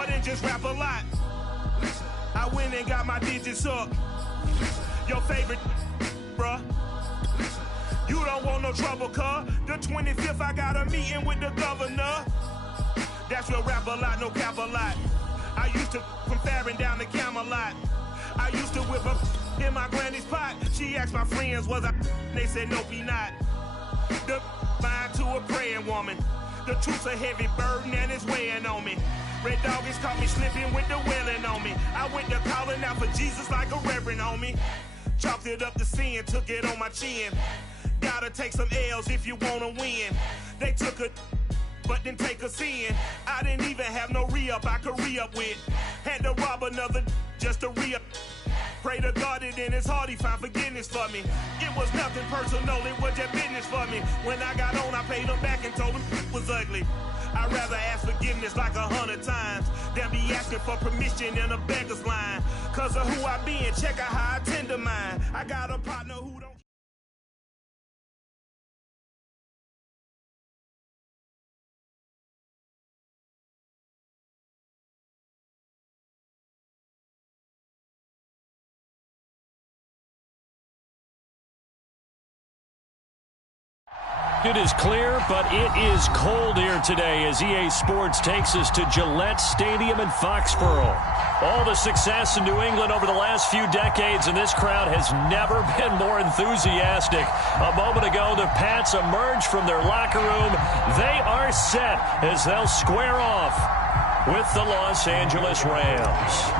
more than just rap a lot. I went and got my digits up. Your favorite, bruh. You don't want no trouble, cuz. The 25th, I got a meeting with the governor. That's real rap a lot, no cap a lot. I used to from Farron down to Camelot. I used to whip up in my granny's pot. She asked my friends, was I? They said, nope, he not. The line to a praying woman. The truth's a heavy burden and it's weighing on me. Red Doggies caught me slipping with the wailing on me. I went to calling out for Jesus like a reverend on me. Chalked it up to sin, took it on my chin. Gotta take some L's if you wanna win. They took a but didn't take us in. I didn't even have no re-up I could re-up with. Had to rob another just to re-up. Pray to God that in his heart he found forgiveness for me. It was nothing personal, it was just business for me. When I got on, I paid him back and told him it was ugly. I'd rather ask forgiveness like 100 times than be asking for permission in a beggar's line. Cause of who I be and check out how I tend to mine. I got a partner who don't. It is clear, but it is cold here today as EA Sports takes us to Gillette Stadium in Foxborough. All the success in New England over the last few decades, and this crowd has never been more enthusiastic. A moment ago, the Pats emerged from their locker room. They are set as they'll square off with the Los Angeles Rams.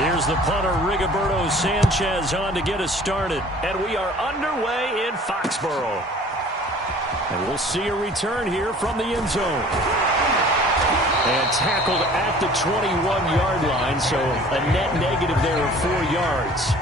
Here's the punter, Rigoberto Sanchez, on to get us started. And we are underway in Foxborough. And we'll see a return here from the end zone. And tackled at the 21-yard line, so a net negative there of 4 yards.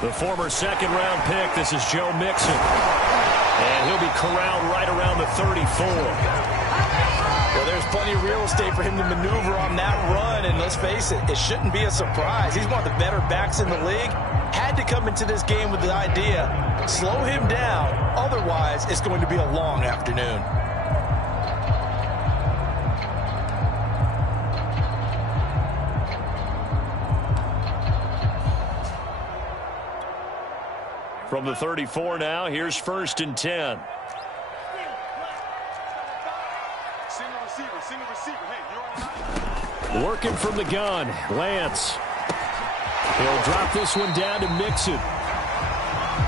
The former second-round pick, this is Joe Mixon. And he'll be corralled right around the 34. Well, there's plenty of real estate for him to maneuver on that run, and let's face it, it shouldn't be a surprise. He's one of the better backs in the league. Had to come into this game with the idea, slow him down, otherwise it's going to be a long afternoon. From the 34 now, here's 1st and 10. Working from the gun, Lance. He'll drop this one down to Mixon.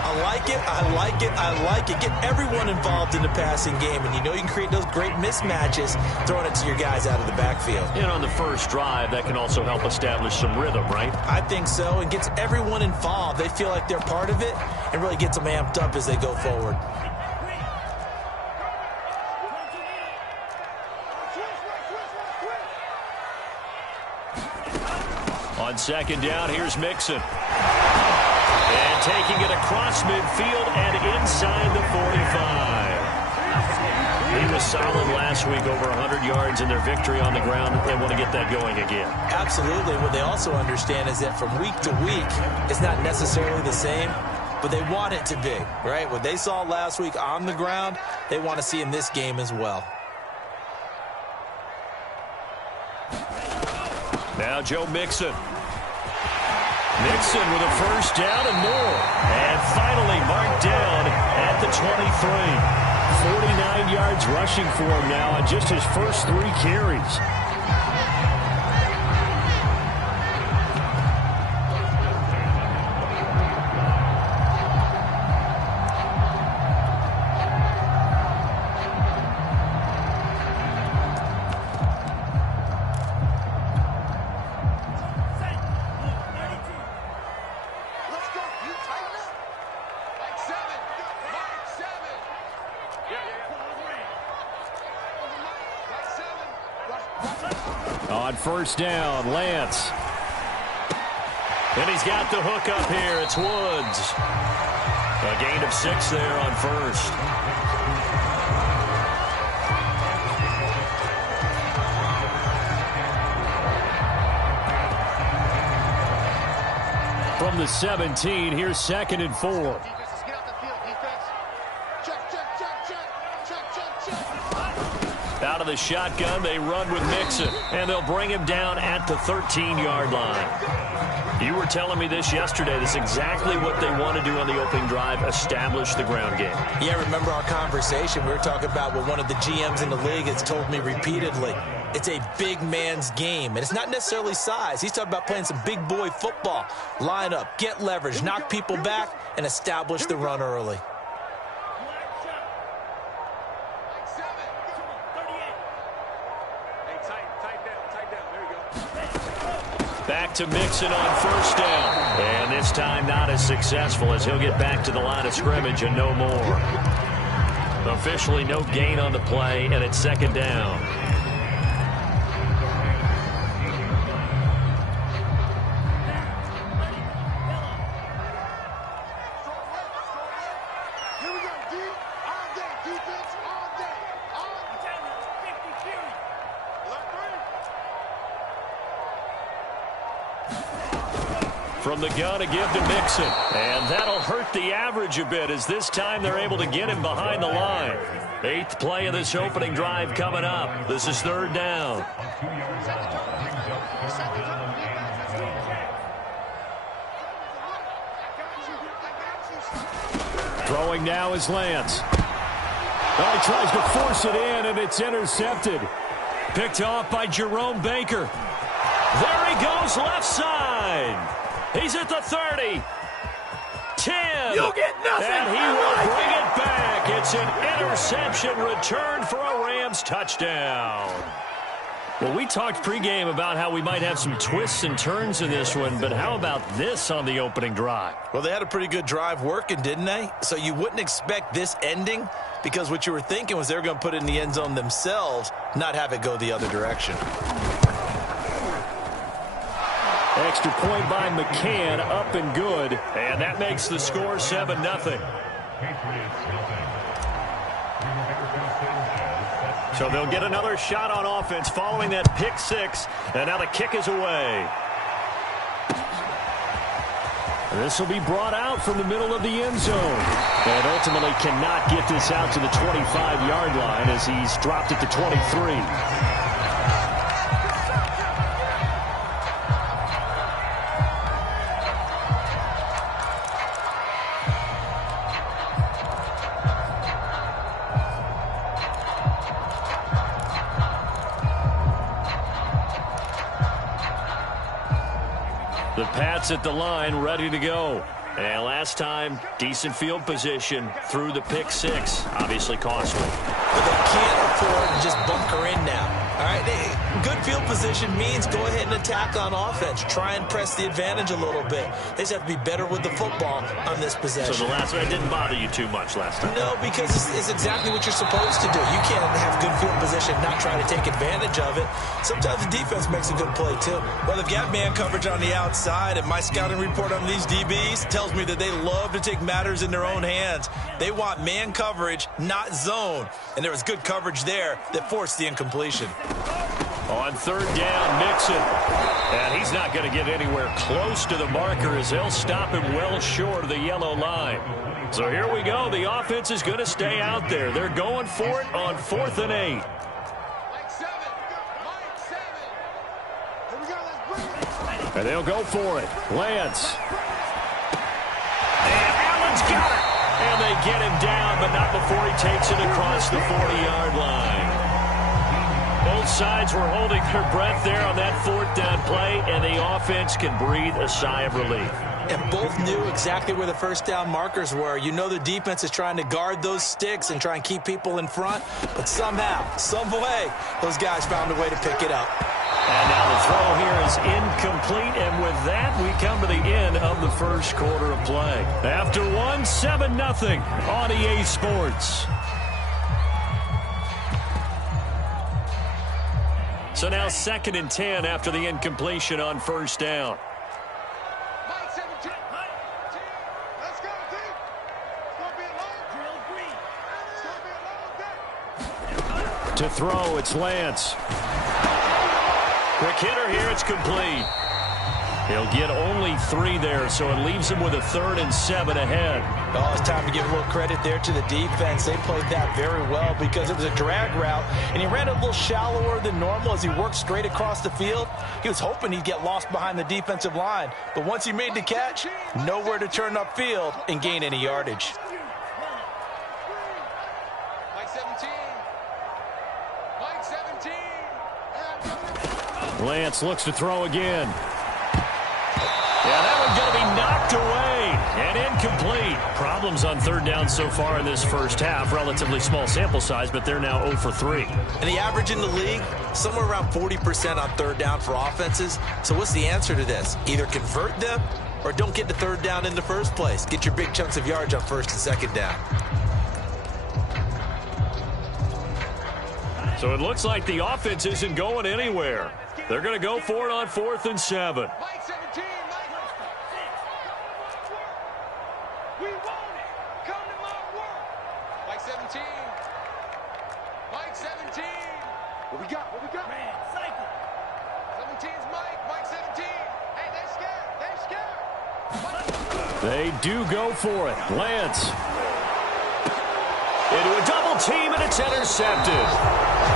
I like it, I like it, I like it. Get everyone involved in the passing game, and you know you can create those great mismatches throwing it to your guys out of the backfield. And on the first drive, that can also help establish some rhythm, right? I think so. It gets everyone involved. They feel like they're part of it and really gets them amped up as they go forward. On second down, here's Mixon. And taking it across midfield and inside the 45. He was solid last week, over 100 yards in their victory on the ground. They want to get that going again. Absolutely. What they also understand is that from week to week, it's not necessarily the same, but they want it to be, right? What they saw last week on the ground, they want to see in this game as well. Now Joe Mixon. Mixon with a first down and more. And finally marked down at the 23. 49 yards rushing for him now on just his first 3 carries. On first down, Lance. And he's got the hook up here. It's Woods. A gain of 6 there on first. From the 17, here's 2nd and 4. Out of the shotgun, they run with Mixon, and they'll bring him down at the 13-yard line. You were telling me this yesterday. This is exactly what they want to do on the opening drive, establish the ground game. Yeah, remember our conversation? We were talking about what one of the GMs in the league has told me repeatedly. It's a big man's game, and it's not necessarily size. He's talking about playing some big boy football. Line up, get leverage, knock people back, and establish the run early. Back to Mixon on first down. And this time not as successful as he'll get back to the line of scrimmage and no more. Officially no gain on the play, and it's 2nd down. From the gun to give to Mixon. And that'll hurt the average a bit as this time they're able to get him behind the line. 8th play of this opening drive coming up. This is 3rd down. Throwing now is Lance. Oh, he tries to force it in, and it's intercepted. Picked off by Jerome Baker. There he goes, left side. He's at the 30. 10. You'll get nothing. And he will bring it back. It's an interception return for a Rams touchdown. Well, we talked pregame about how we might have some twists and turns in this one, but how about this on the opening drive? Well, they had a pretty good drive working, didn't they? So you wouldn't expect this ending because what you were thinking was they were going to put it in the end zone themselves, not have it go the other direction. Extra point by McCann, up and good. And that makes the score 7-0. So they'll get another shot on offense following that pick 6. And now the kick is away. This will be brought out from the middle of the end zone. And ultimately cannot get this out to the 25-yard line as he's dropped it to 23. The Pats at the line, ready to go. And last time, decent field position through the pick 6. Obviously costly. But they can't afford to just bunker in now. All right, good field position means go ahead and attack on offense. Try and press the advantage a little bit. They just have to be better with the football on this possession. So the last one didn't bother you too much last time? No, because it's exactly what you're supposed to do. You can't have good field position and not try to take advantage of it. Sometimes the defense makes a good play, too. Well, they've got man coverage on the outside, and my scouting report on these DBs tells me that they love to take matters in their own hands. They want man coverage, not zone. And there was good coverage there that forced the incompletion. On 3rd down, Mixon. And he's not going to get anywhere close to the marker as they'll stop him well short of the yellow line. So here we go. The offense is going to stay out there. They're going for it on 4th and 8. And they'll go for it. Lance. And Allen's got it. And they get him down, but not before he takes it across the 40-yard line. Both sides were holding their breath there on that 4th down play, and the offense can breathe a sigh of relief. And both knew exactly where the first down markers were. You know the defense is trying to guard those sticks and try and keep people in front, but somehow, some way, those guys found a way to pick it up. And now the throw here is incomplete, and with that, we come to the end of the first quarter of play. After one, 7-0 on EA Sports. So now 2nd and 10 after the incompletion on first down. To throw, it's Lance. Quick hitter here, it's complete. He'll get only 3 there, so it leaves him with a 3rd and 7 ahead. Oh, it's time to give a little credit there to the defense. They played that very well because it was a drag route, and he ran a little shallower than normal as he worked straight across the field. He was hoping he'd get lost behind the defensive line, but once he made the catch, nowhere to turn upfield and gain any yardage. Lance looks to throw again. Yeah, that one's going to be knocked away and incomplete. Problems on 3rd down so far in this first half. Relatively small sample size, but they're now 0 for 3. And the average in the league, somewhere around 40% on 3rd down for offenses. So what's the answer to this? Either convert them or don't get to 3rd down in the first place. Get your big chunks of yards on 1st and 2nd down. So it looks like the offense isn't going anywhere. They're going to go for it on 4th and 7. What we got? Man, cycle. 17's Mike 17. Hey, they're scared. They do go for it. Lance. Into a double team, and it's intercepted.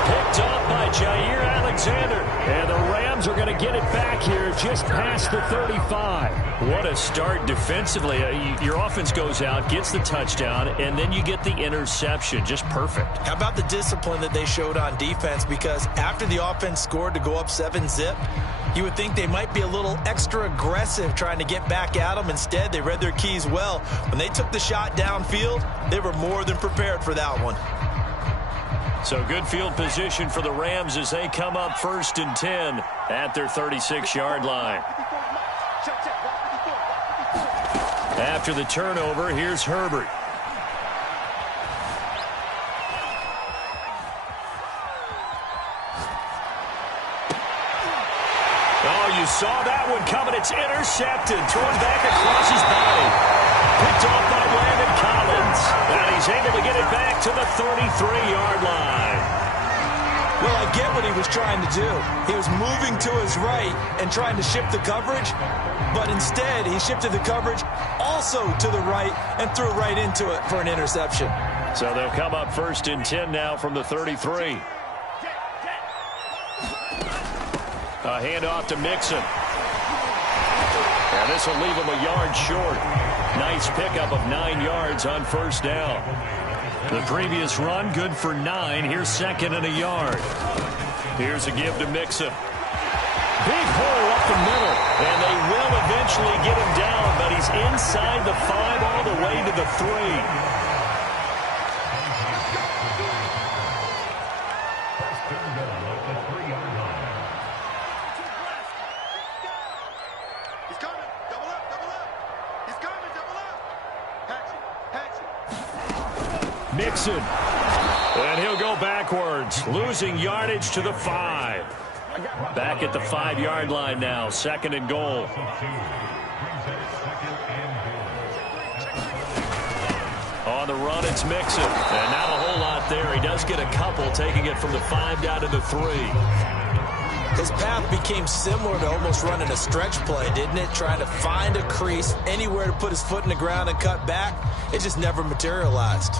Picked up by Jair Alexander. And the Rams are going to get it back here just past the 35. What a start defensively. Your offense goes out, gets the touchdown, and then you get the interception. Just perfect. How about the discipline that they showed on defense? Because after the offense scored to go up 7-zip, you would think they might be a little extra aggressive trying to get back at them. Instead, they read their keys well. When they took the shot downfield, they were more than prepared for that one. So good field position for the Rams as they come up 1st and 10 at their 36-yard line. After the turnover, here's Herbert. Oh, you saw that one coming. It's intercepted. Thrown back across his body. Picked off by Landon Collins. And he's able to get it back to the 33-yard line. Well, I get what he was trying to do. He was moving to his right and trying to shift the coverage, but instead he shifted the coverage also to the right and threw right into it for an interception. So they'll come up 1st and 10 now from the 33. A handoff to Mixon. And this will leave him a yard short. Nice pickup of 9 yards on 1st down. The previous run, good for 9. Here's 2nd and a yard. Here's a give to Mixon. Big hole up the middle. And they will eventually get him down, but he's inside the 5 all the way to the 3. Mixon. And he'll go backwards, losing yardage to the 5. Back at the 5-yard line now, 2nd and goal. On the run, it's Mixon. And not a whole lot there. He does get a couple, taking it from the 5 down to the 3. His path became similar to almost running a stretch play, didn't it? Trying to find a crease, anywhere to put his foot in the ground and cut back. It just never materialized.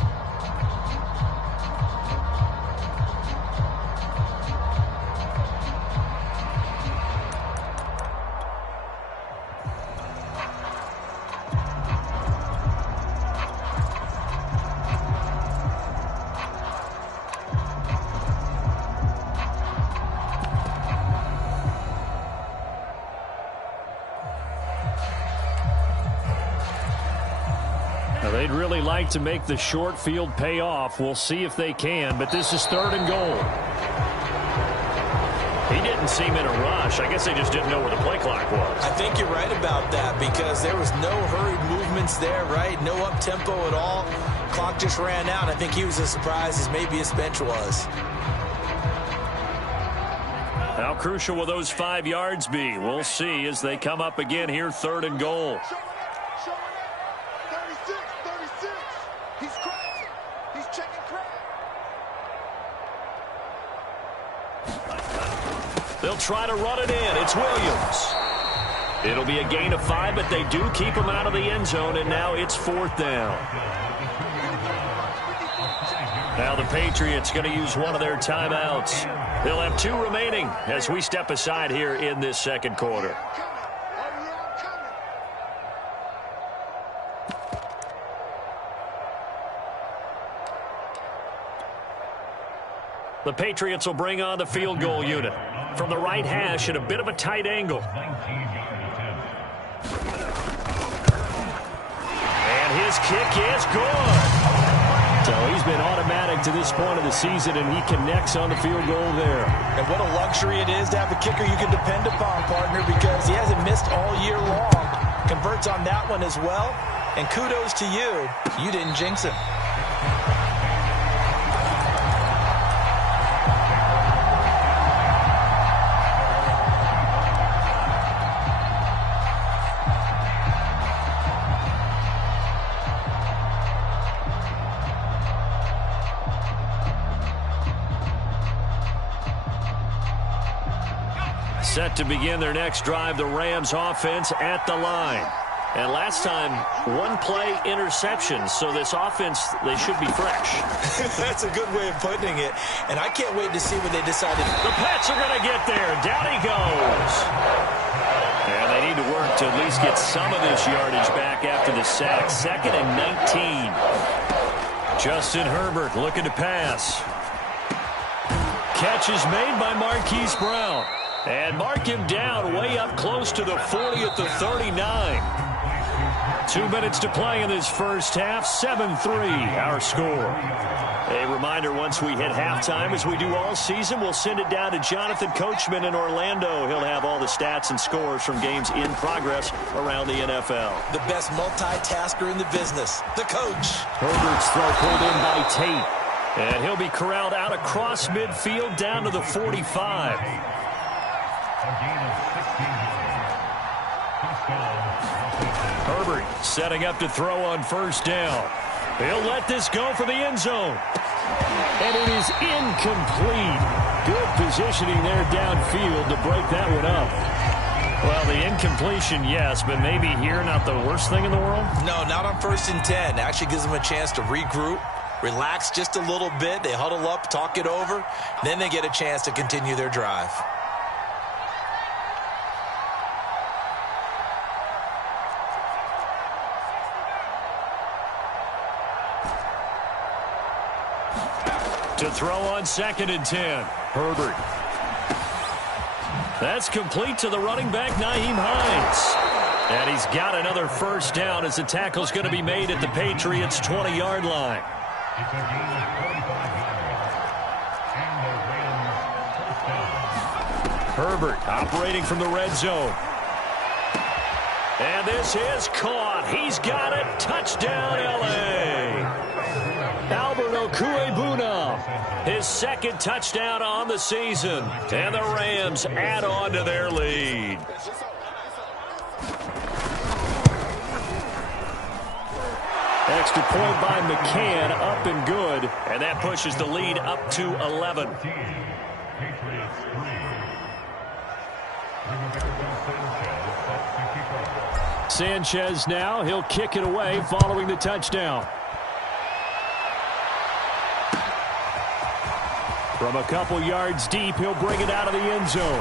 They'd really like to make the short field pay off. We'll see if they can, but this is 3rd and goal. He didn't seem in a rush. I guess they just didn't know where the play clock was. I think you're right about that because there was no hurried movements there, right? No up-tempo at all. Clock just ran out. I think he was as surprised as maybe his bench was. How crucial will those 5 yards be? We'll see as they come up again here, 3rd and goal. 36. He's crossing. He's checking crack. They'll try to run it in. It's Williams. It'll be a gain of 5, but they do keep him out of the end zone, and now it's 4th down. Now the Patriots going to use one of their timeouts. They'll have 2 remaining as we step aside here in this second quarter. The Patriots will bring on the field goal unit from the right hash at a bit of a tight angle. And his kick is good. So he's been automatic to this point of the season, and he connects on the field goal there. And what a luxury it is to have a kicker you can depend upon, partner, because he hasn't missed all year long. Converts on that one as well. And kudos to you. You didn't jinx him. Set to begin their next drive, the Rams offense at the line. And last time, 1 play interception, so this offense, they should be fresh. That's a good way of putting it. And I can't wait to see what they decided. The Pats are going to get there. Down he goes. And they need to work to at least get some of this yardage back after the sack. 2nd and 19. Justin Herbert looking to pass. Catch is made by Marquise Brown. And mark him down way up close to the 40 at the 39. 2 minutes to play in this first half. 7-3 our score. A reminder, once we hit halftime, as we do all season, we'll send it down to Jonathan Coachman in Orlando. He'll have all the stats and scores from games in progress around the NFL. The best multitasker in the business, the coach. Herbert's throw pulled in by Tate. And he'll be corralled out across midfield down to the 45. Herbert setting up to throw on first down. He'll let this go for the end zone. And it is incomplete. Good positioning there downfield to break that one up. Well, the incompletion, yes, but maybe here not the worst thing in the world? No, not on 1st and 10. Actually gives them a chance to regroup, relax just a little bit. They huddle up, talk it over. Then they get a chance to continue their drive. To throw on 2nd and 10. Herbert. That's complete to the running back, Nyheim Hines. And he's got another first down as the tackle's going to be made at the Patriots' 20-yard line. Herbert operating from the red zone. And this is caught. He's got it. Touchdown, L.A. Albert Okuebuna, his 2nd touchdown on the season. And the Rams add on to their lead. Extra point by McCann, up and good. And that pushes the lead up to 11. Sanchez now, he'll kick it away following the touchdown. From a couple yards deep, he'll bring it out of the end zone.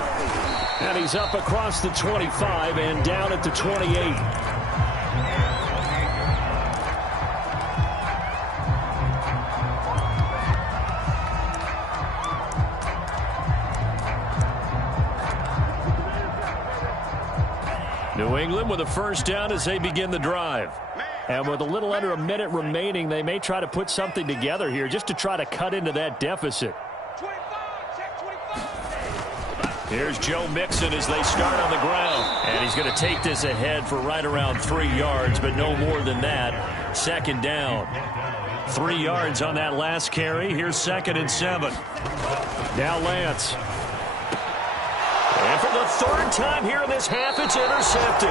And he's up across the 25 and down at the 28. New England with a first down as they begin the drive. And with a little under a minute remaining, they may try to put something together here just to try to cut into that deficit. Here's Joe Mixon as they start on the ground. And he's going to take this ahead for right around 3 yards, but no more than that. 2nd down. 3 yards on that last carry. Here's 2nd and 7. Now Lance. And for the third time here in this half, it's intercepted.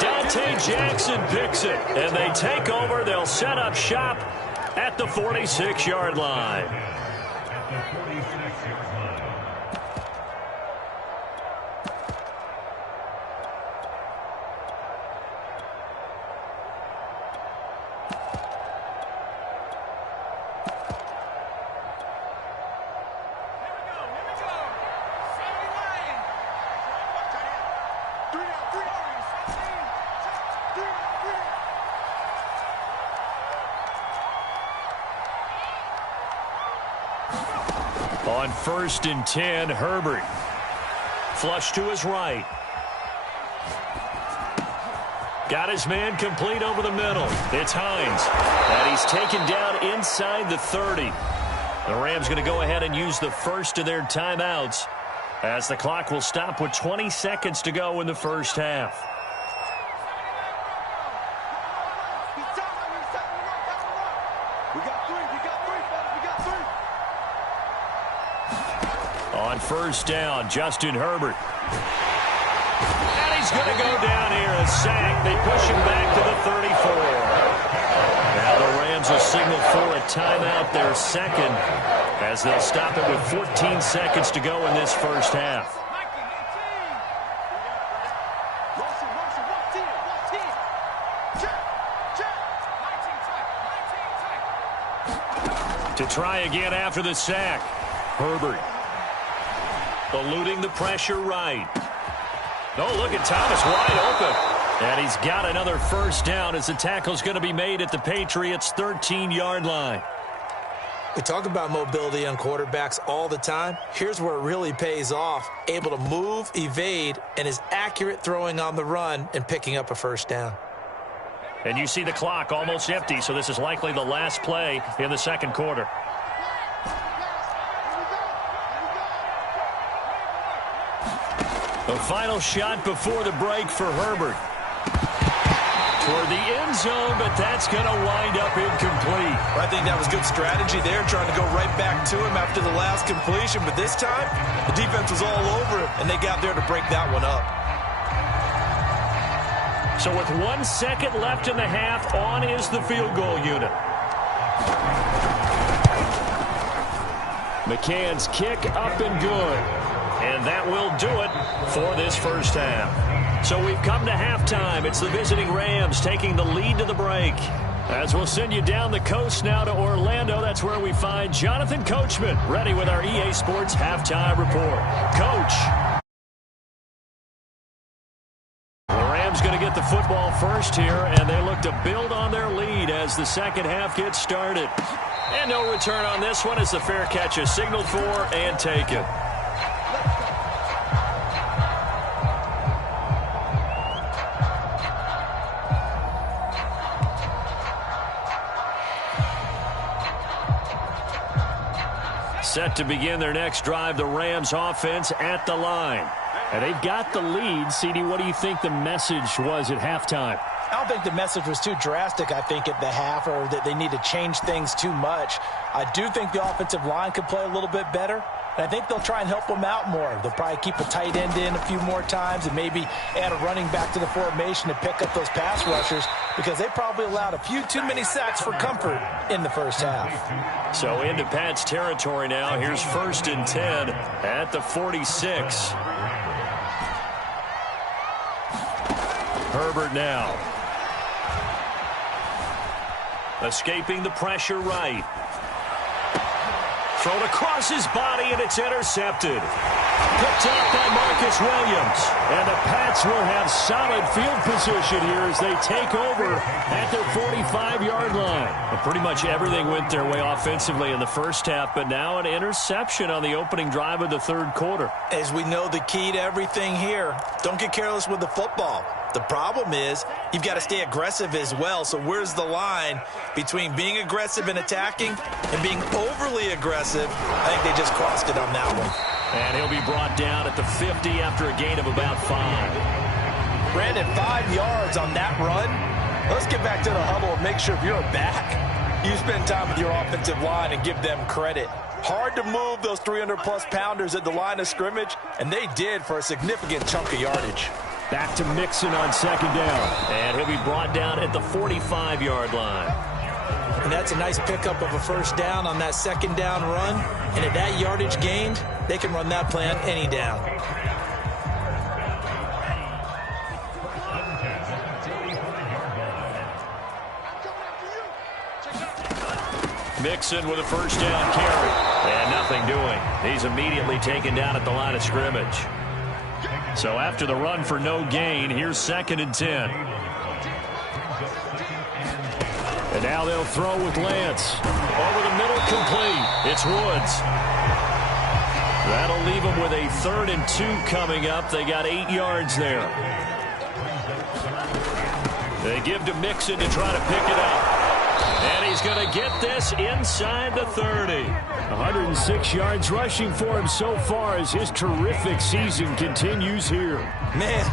Dante Jackson picks it, and they take over. They'll set up shop at the 46-yard line. On 1st and 10, Herbert. Flush to his right. Got his man complete over the middle. It's Hines. And he's taken down inside the 30. The Rams going to go ahead and use the first of their timeouts as the clock will stop with 20 seconds to go in the first half. On 1st down, Justin Herbert. And he's going to go down here, a sack. They push him back to the 34. Now the Rams will signal for a timeout, their second, as they'll stop it with 14 seconds to go in this first half. To try again after the sack, Herbert. Eluding the pressure right. Oh, look at Thomas wide open. And he's got another first down as the tackle's going to be made at the Patriots' 13-yard line. We talk about mobility on quarterbacks all the time. Here's where it really pays off. Able to move, evade, and is accurate throwing on the run and picking up a first down. And you see the clock almost empty, so this is likely the last play in the second quarter. The final shot before the break for Herbert. Toward the end zone, but that's going to wind up incomplete. I think that was good strategy there, trying to go right back to him after the last completion. But this time, the defense was all over him, and they got there to break that one up. So with 1 second left in the half, on is the field goal unit. McCann's kick up and good. And that will do it for this first half. So we've come to halftime. It's the visiting Rams taking the lead to the break. As we'll send you down the coast now to Orlando, that's where we find Jonathan Coachman ready with our EA Sports Halftime Report. Coach. The Rams going to get the football first here, and they look to build on their lead as the second half gets started. And no return on this one as the fair catch is signaled for and taken. Set to begin their next drive, the Rams offense at the line. And they've got the lead. CD, what do you think the message was at halftime? I don't think the message was too drastic, I think, at the half, or that they need to change things too much. I do think the offensive line could play a little bit better. And I think they'll try and help them out more. They'll probably keep a tight end in a few more times and maybe add a running back to the formation to pick up those pass rushers, because they probably allowed a few too many sacks for comfort in the first half. So into Pat's territory now. Here's 1st and 10 at the 46. Herbert now. Escaping the pressure right. Thrown across his body, and it's intercepted. Picked up by Marcus Williams. And the Pats will have solid field position here as they take over at their 45-yard line. Well, pretty much everything went their way offensively in the first half, but now an interception on the opening drive of the third quarter. As we know, the key to everything here, don't get careless with the football. The problem is you've got to stay aggressive as well. So where's the line between being aggressive and attacking and being overly aggressive? I think they just crossed it on that one. And he'll be brought down at the 50 after a gain of about 5. Brandon, 5 yards on that run. Let's get back to the huddle and make sure if you're a back, you spend time with your offensive line and give them credit. Hard to move those 300-plus pounders at the line of scrimmage, and they did for a significant chunk of yardage. Back to Mixon on second down. And he'll be brought down at the 45-yard line. And that's a nice pickup of a first down on that second down run. And at that yardage gained, they can run that play on any down. Mixon with a first down carry. And nothing doing. He's immediately taken down at the line of scrimmage. So after the run for no gain, here's 2nd and 10. And now they'll throw with Lance. Over the middle, complete. It's Woods. That'll leave them with a 3rd and 2 coming up. They got 8 yards there. They give to Mixon to try to pick it up. And he's going to get this inside the 30. 106 yards rushing for him so far as his terrific season continues here. Man,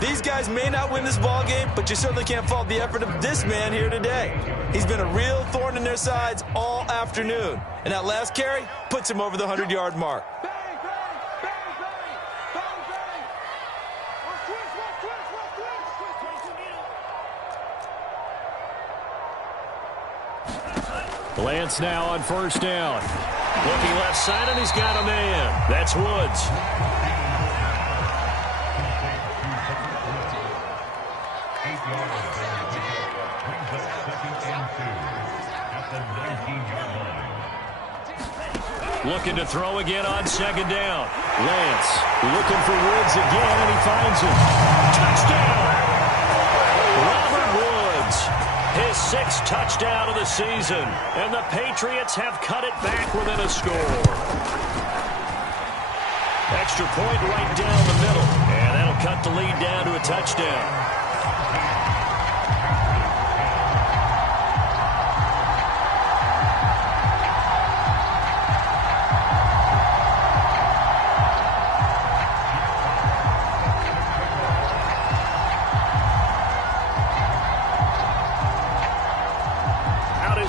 these guys may not win this ball game, but you certainly can't fault the effort of this man here today. He's been a real thorn in their sides all afternoon. And that last carry puts him over the 100-yard mark. Lance now on first down. Looking left side, and he's got a man. That's Woods. Looking to throw again on second down. Lance looking for Woods again, and he finds him. Touchdown! Robert Woods. His 6th touchdown of the season, and the Patriots have cut it back within a score. Extra point right down the middle, and that'll cut the lead down to a touchdown.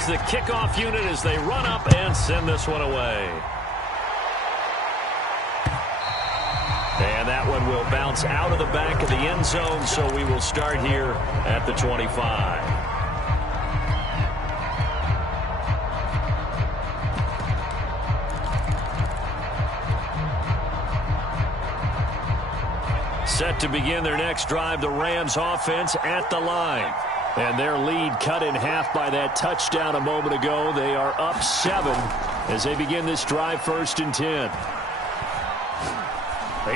The kickoff unit as they run up and send this one away. And that one will bounce out of the back of the end zone, so we will start here at the 25. Set to begin their next drive, the Rams offense at the line. And their lead cut in half by that touchdown a moment ago. They are up 7 as they begin this drive, 1st and 10.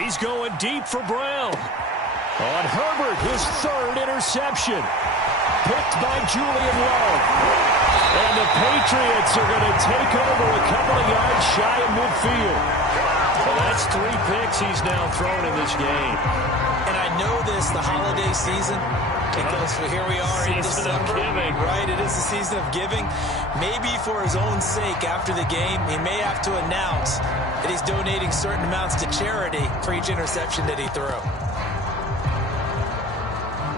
He's going deep for Brown. On Herbert, his 3rd interception. Picked by Julian Love. And the Patriots are going to take over a couple of yards shy of midfield. Well, that's 3 picks he's now thrown in this game. And I know this, the holiday season, because here we are in December, right? It is the season of giving. Maybe for his own sake, after the game, he may have to announce that he's donating certain amounts to charity for each interception that he threw.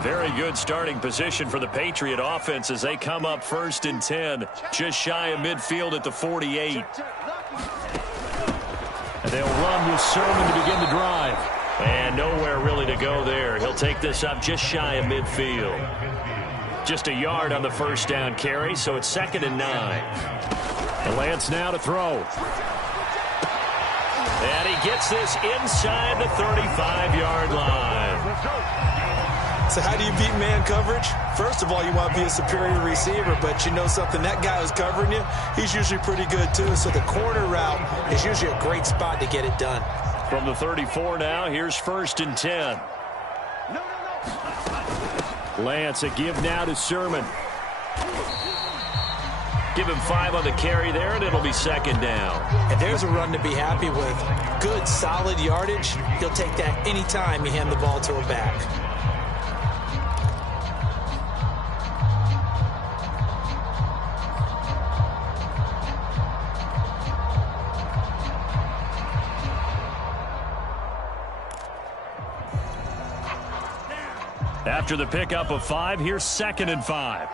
Very good starting position for the Patriot offense as they come up 1st and 10, just shy of midfield at the 48. And they'll run with Sermon to begin the drive. And nowhere really to go there. He'll take this up just shy of midfield. Just a yard on the first down carry, so it's 2nd and 9. And Lance now to throw. And he gets this inside the 35-yard line. So how do you beat man coverage? First of all, you want to be a superior receiver, but you know something, that guy who's covering you, he's usually pretty good too. So the corner route is usually a great spot to get it done. From the 34 now, here's 1st and 10. Lance, a give now to Sermon. Give him 5 on the carry there, and it'll be 2nd down. And there's a run to be happy with. Good, solid yardage. He'll take that anytime you hand the ball to a back. After the pickup of 5, here's 2nd and 5.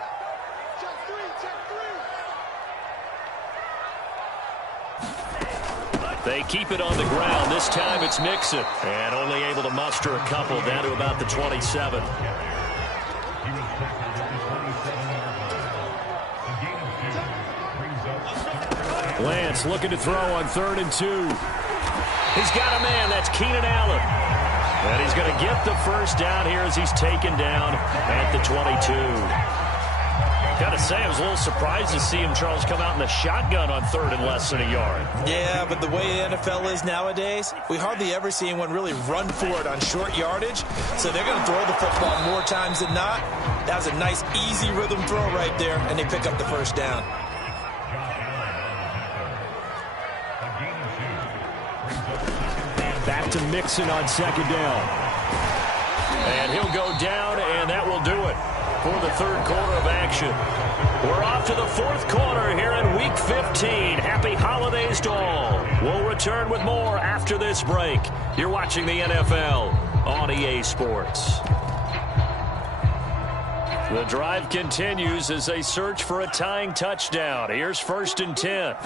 They keep it on the ground. This time it's Mixon. And only able to muster a couple down to about the 27. Lance looking to throw on 3rd and 2. He's got a man. That's Keenan Allen. And he's going to get the first down here as he's taken down at the 22. Got to say, I was a little surprised to see him, Charles, come out in the shotgun on 3rd and less than a yard. Yeah, but the way the NFL is nowadays, we hardly ever see anyone really run for it on short yardage. So they're going to throw the football more times than not. That was a nice, easy rhythm throw right there, and they pick up the first down. Back to Mixon on 2nd down. And he'll go down, and that will do it for the 3rd quarter of action. We're off to the 4th quarter here in Week 15. Happy holidays to all. We'll return with more after this break. You're watching the NFL on EA Sports. The drive continues as they search for a tying touchdown. Here's 1st and 10.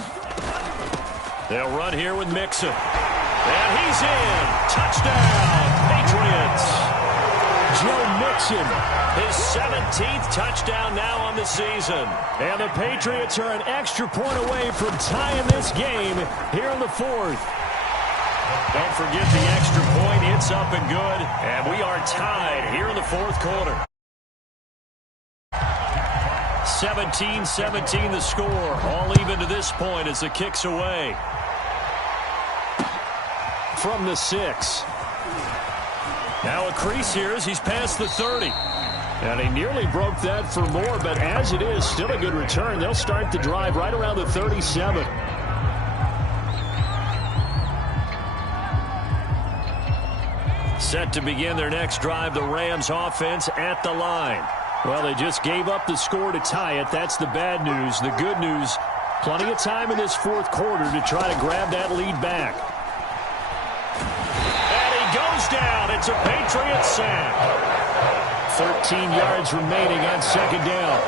They'll run here with Mixon. And he's in. Touchdown, Patriots. Joe Mixon, his 17th touchdown now on the season. And the Patriots are an extra point away from tying this game here in the 4th. Don't forget the extra point. It's up and good. And we are tied here in the 4th quarter. 17-17 the score. All even to this point as the kick's away. From the 6. Now a crease here as he's past the 30. And he nearly broke that for more, but as it is, still a good return. They'll start the drive right around the 37. Set to begin their next drive, the Rams offense at the line. Well, they just gave up the score to tie it. That's the bad news. The good news, plenty of time in this 4th quarter to try to grab that lead back. Goes down. It's a Patriot sack. 13 yards remaining on 2nd down.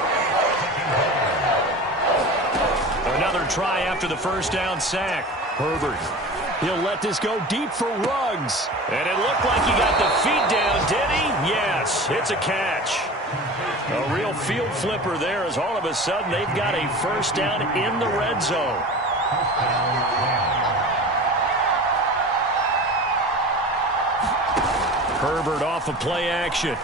Another try after the first down sack. Herbert. He'll let this go deep for Ruggs. And it looked like he got the feet down, did he? Yes, it's a catch. A real field flipper there as all of a sudden they've got a first down in the red zone. Herbert off of play action.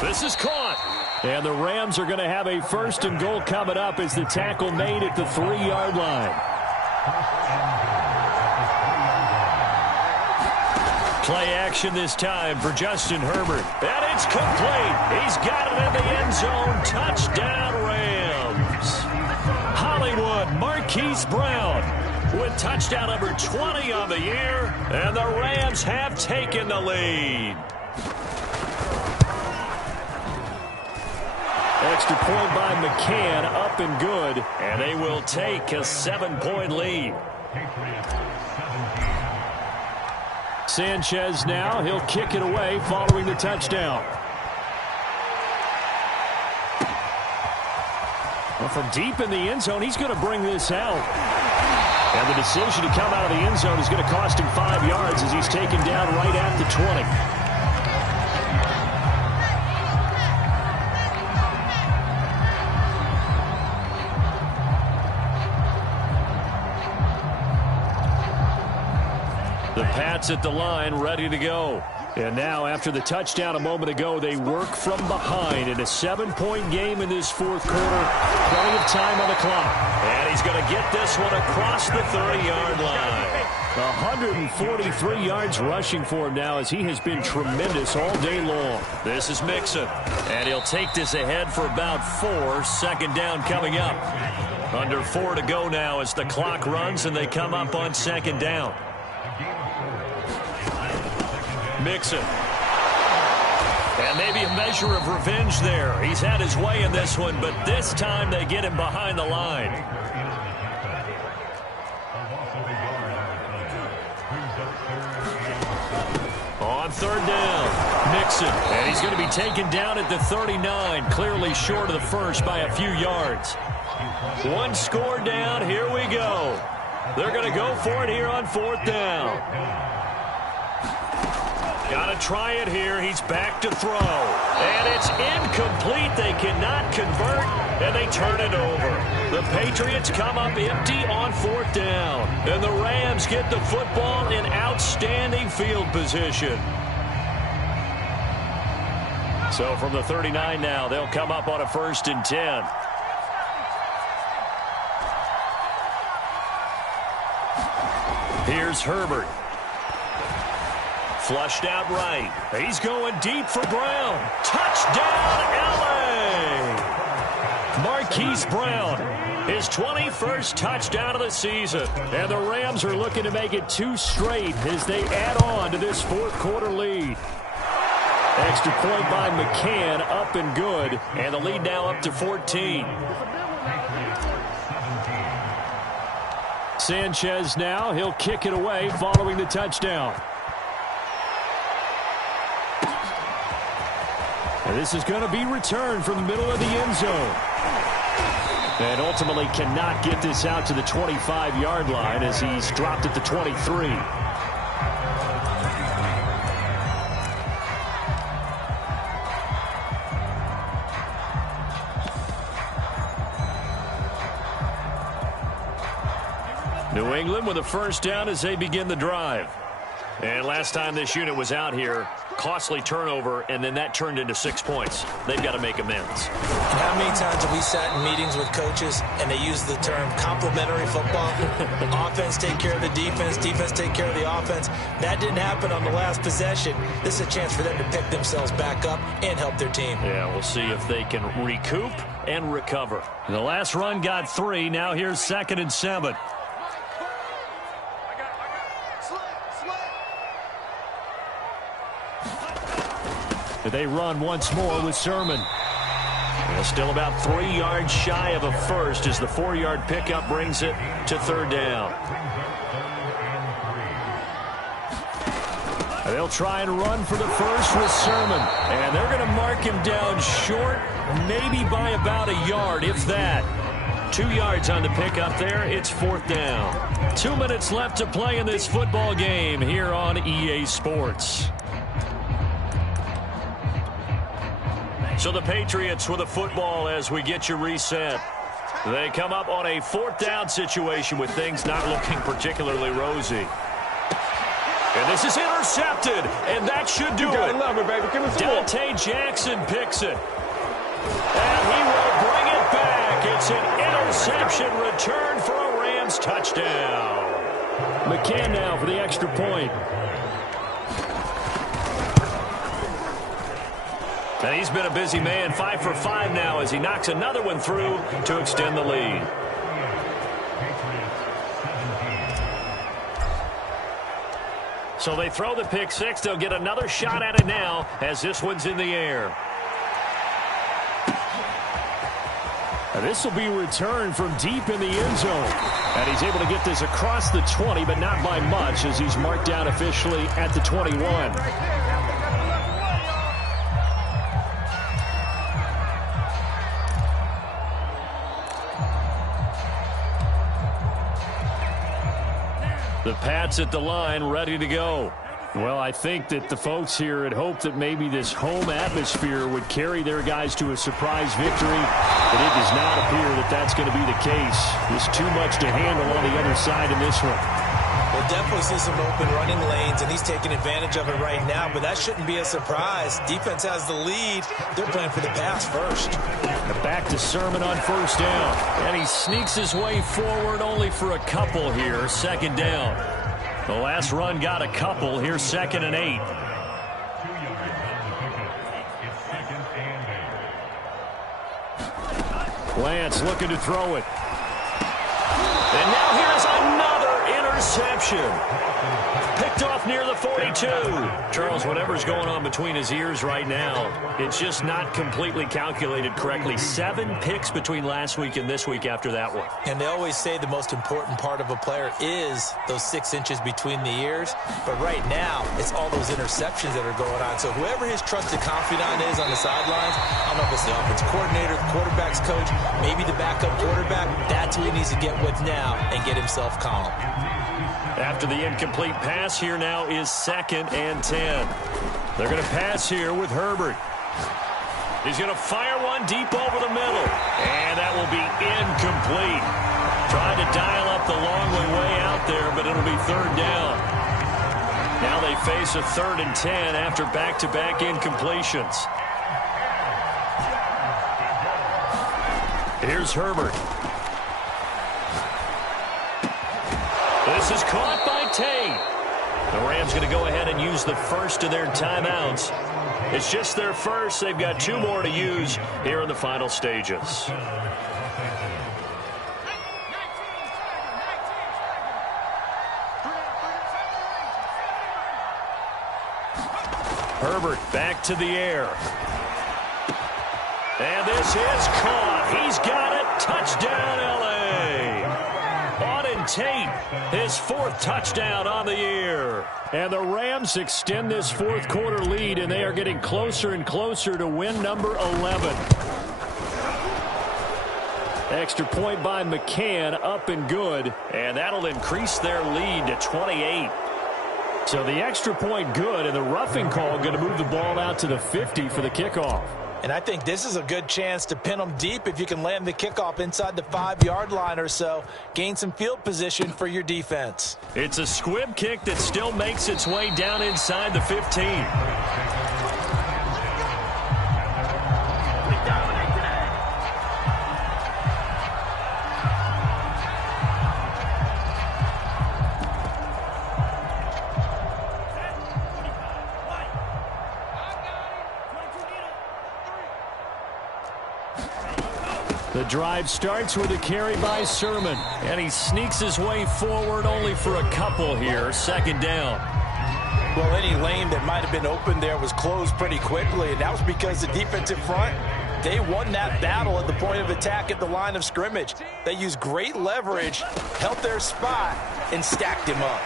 This is caught. And the Rams are going to have a 1st and goal coming up as the tackle made at the 3-yard line. Play action this time for Justin Herbert. And it's complete. He's got it in the end zone. Touchdown, Rams. Hollywood, Marquise Brown with touchdown number 20 on the year, and the Rams have taken the lead. Extra point by McCann, up and good, and they will take a 7-point lead. Sanchez now, he'll kick it away following the touchdown. Well, from deep in the end zone, he's going to bring this out. And the decision to come out of the end zone is going to cost him 5 yards as he's taken down right at the 20. The Pats at the line, ready to go. And now, after the touchdown a moment ago, they work from behind in a 7-point game in this 4th quarter. Plenty of time on the clock. And he's going to get this one across the 30-yard line. 143 yards rushing for him now as he has been tremendous all day long. This is Mixon. And he'll take this ahead for about 4. 2nd down coming up. Under 4 to go now as the clock runs and they come up on 2nd down. Mixon. And maybe a measure of revenge there. He's had his way in this one, but this time they get him behind the line. On 3rd down, Mixon. And he's going to be taken down at the 39, clearly short of the first by a few yards. One score down, here we go. They're going to go for it here on 4th down. Got to try it here. He's back to throw. And it's incomplete. They cannot convert, and they turn it over. The Patriots come up empty on 4th down. And the Rams get the football in outstanding field position. So from the 39 now, they'll come up on a 1st and 10. Here's Herbert. Flushed out right. He's going deep for Brown. Touchdown, L.A. Marquise Brown, his 21st touchdown of the season. And the Rams are looking to make it 2 straight as they add on to this 4th quarter lead. Extra point by McCann, up and good. And the lead now up to 14. Sanchez now, he'll kick it away following the touchdown. And this is going to be returned from the middle of the end zone. And ultimately cannot get this out to the 25-yard line as he's dropped at the 23. New England with a 1st down as they begin the drive. And last time this unit was out here, costly turnover, and then that turned into 6 points. They've got to make amends. And how many times have we sat in meetings with coaches and they use the term complementary football? Offense take care of the defense, defense take care of the offense. That didn't happen on the last possession. This is a chance for them to pick themselves back up and help their team. Yeah, we'll see if they can recoup and recover. The last run got 3. Now here's 2nd and 7. They run once more with Sermon. Still about 3 yards shy of a first as the 4-yard pickup brings it to 3rd down. They'll try and run for the first with Sermon. And they're going to mark him down short, maybe by about a yard, if that. 2 yards on the pickup there. It's 4th down. 2 minutes left to play in this football game here on EA Sports. So the Patriots with a football as we get you reset. They come up on a 4th down situation with things not looking particularly rosy. And this is intercepted, and that should do it. Love it, baby. Give us Dante Jackson picks it. And he will bring it back. It's an interception return for a Rams touchdown. McCann now for the extra point. And he's been a busy man, 5 for 5 now as he knocks another one through to extend the lead. So they throw the pick 6. They'll get another shot at it now as this one's in the air. And this will be returned from deep in the end zone. And he's able to get this across the 20, but not by much as he's marked down officially at the 21. The Pats at the line, ready to go. Well, I think that the folks here had hoped that maybe this home atmosphere would carry their guys to a surprise victory, but it does not appear that that's going to be the case. There's too much to handle on the other side in this one. We'll definitely see some open running lanes, and he's taking advantage of it right now, but that shouldn't be a surprise. Defense has the lead. They're playing for the pass first. Back to Sermon on 1st down. And he sneaks his way forward only for a couple here. 2nd down. The last run got a couple. Here's 2nd and 8. Lance looking to throw it. And now here's another interception. interception. Picked off near the 42. Charles, whatever's going on between his ears right now, it's just not completely calculated correctly. 7 picks between last week and this week after that one. And they always say the most important part of a player is those 6 inches between the ears. But right now, it's all those interceptions that are going on. So whoever his trusted confidant is on the sidelines, I don't know if it's the offensive coordinator, the quarterback's coach, maybe the backup quarterback, that's who he needs to get with now and get himself calm. After the incomplete pass, here now is 2nd and 10. They're going to pass here with Herbert. He's going to fire one deep over the middle. And that will be incomplete. Trying to dial up the long way out there, but it'll be 3rd down. Now they face a 3rd and 10 after back-to-back incompletions. Here's Herbert. This is caught by Tate. The Rams going to go ahead and use the first of their timeouts. It's just their first. They've got 2 more to use here in the final stages. Herbert back to the air. And this is caught. He's got it. Touchdown, L.A. Tate, his 4th touchdown on the year. And the Rams extend this 4th quarter lead, and they are getting closer and closer to win number 11. Extra point by McCann, up and good, and that'll increase their lead to 28. So the extra point good, and the roughing call going to move the ball out to the 50 for the kickoff. And I think this is a good chance to pin them deep if you can land the kickoff inside the 5-yard line or so. Gain some field position for your defense. It's a squib kick that still makes its way down inside the 15. The drive starts with a carry by Sermon, and he sneaks his way forward only for a couple here. 2nd down. Well, any lane that might have been open there was closed pretty quickly, and that was because the defensive front, they won that battle at the point of attack at the line of scrimmage. They used great leverage, held their spot, and stacked him up.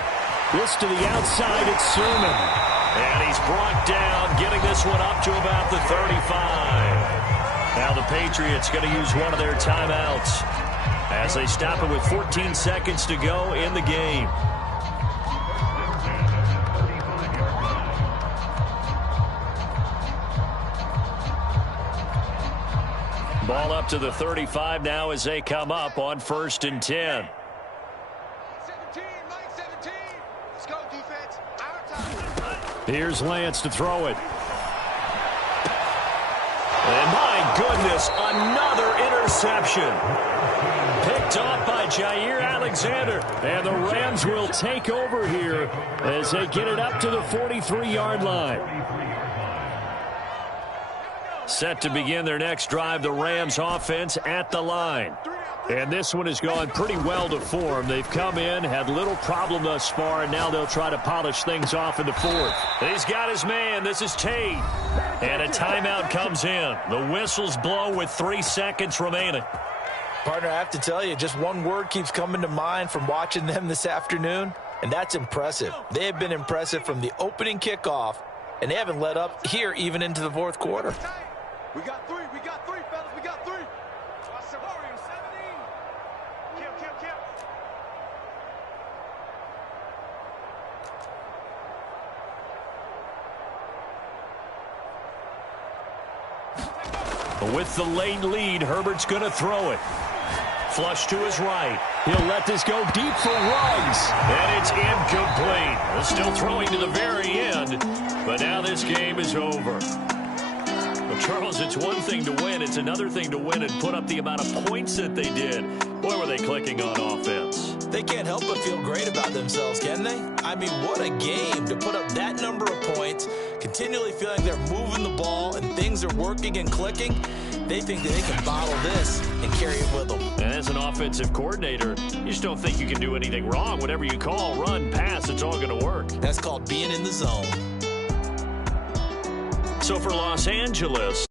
This to the outside, it's Sermon. And he's brought down, getting this one up to about the 35. Now the Patriots going to use one of their timeouts as they stop it with 14 seconds to go in the game. Ball up to the 35 now as they come up on 1st and 10. 17, Mike 17. Let's go, defense. Our time. Here's Lance to throw it. And my goodness, another interception. Picked off by Jair Alexander. And the Rams will take over here as they get it up to the 43-yard line. Set to begin their next drive, the Rams offense at the line. And this one has gone pretty well to form. They've come in, had little problem thus far, and now they'll try to polish things off in the 4th. He's got his man. This is Tate. And a timeout comes in. The whistles blow with 3 seconds remaining. Partner, I have to tell you, just one word keeps coming to mind from watching them this afternoon, and that's impressive. They have been impressive from the opening kickoff, and they haven't let up here even into the 4th quarter. We got 3, fellas, we got 3. Warriors 17. Kill. With the late lead, Herbert's going to throw it. Flush to his right. He'll let this go deep for Ruggs. And it's incomplete. They're still throwing to the very end, but now this game is over. Well, Charles, it's one thing to win. It's another thing to win and put up the amount of points that they did. Boy, were they clicking on offense. They can't help but feel great about themselves, can they? I mean, what a game to put up that number of points, continually feeling they're moving the ball and things are working and clicking. They think that they can bottle this and carry it with them. And as an offensive coordinator, you just don't think you can do anything wrong. Whatever you call, run, pass, it's all going to work. That's called being in the zone. So for Los Angeles,